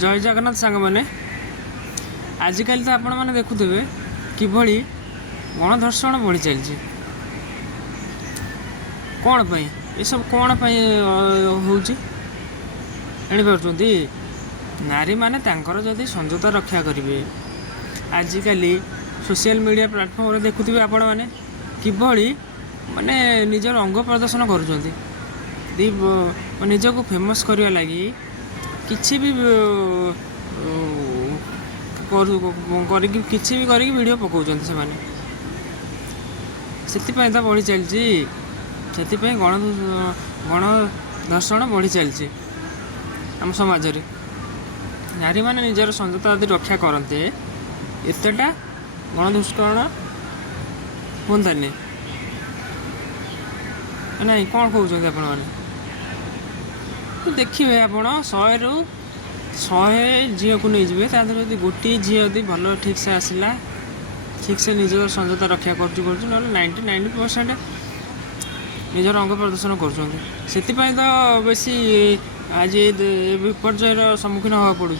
जय जगन्नाथ सांग मैंने आजिकल तो आपण मैंने देखुवे किभली गणधर्षण बढ़ी चलती कौन पाई ये सब कौन पाई जापार नारी माने तांकर जदि संजोता रक्षा करेंगे आजिकल सोशल मीडिया प्लेटफॉर्म रे देखुवे आपण मैंने किभली माने निजर अंग प्रदर्शन करुँच निजक फेमस करने लगी किसी भी किसी भी करके वीडियो पकाउछन से माने सेतिपई तो बढ़ी चलची सेतिपई गणधर्षण बढ़ी चलची आम समाज रे नारी माने निजर संजोता यदि रक्षा करते एतेटा गणधर्षण होंतानी नहीं कौन कहते आपण मैंने देखिए आप 100 ରୁ 100 झील को नहीं जी ताद गोटे झी यदि भल ठीक से आसला ठीक से निज संजोता रक्षा कर 90% निजर अंग प्रदर्शन कर तो बेसी आज विपर्ययर सम्मुखीन हवा पड़ू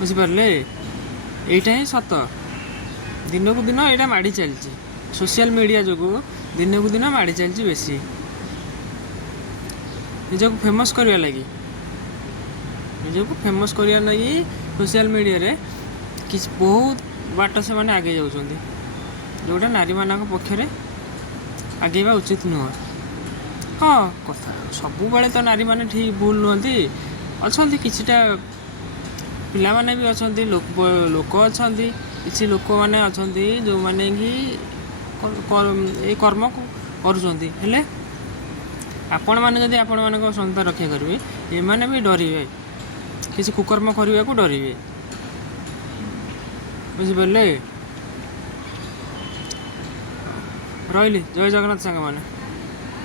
बुझिपारे यहीटा ही सत दिन को दिन यहाँ माड़ी चलती सोशल मीडिया जो दिन को दिन माड़ी चलती बेसी निजक फेमस करने लगी निजक फेमस करने लगी सोशल मीडिया रे कि बहुत बाट से मैंने आगे जाऊँच जोटा नारी मान पक्षरे आगेवा उचित नुह हाँ कथा सब बेले तो नारी मैंने ठीक भूल नुहति अच्छा किटा पिला माने भी अच्छा लोक अच्छा किसी लोक मैंने अच्छा जो मैंने कि ये कर्म करुँच आपण मैंने जदि आपण मान संता रक्षा करेंगे ये मैंने भी डरवे किसी कुकर्म करने को डरवे बुझिपारे रही जय जगन्नाथ सांग मैंने।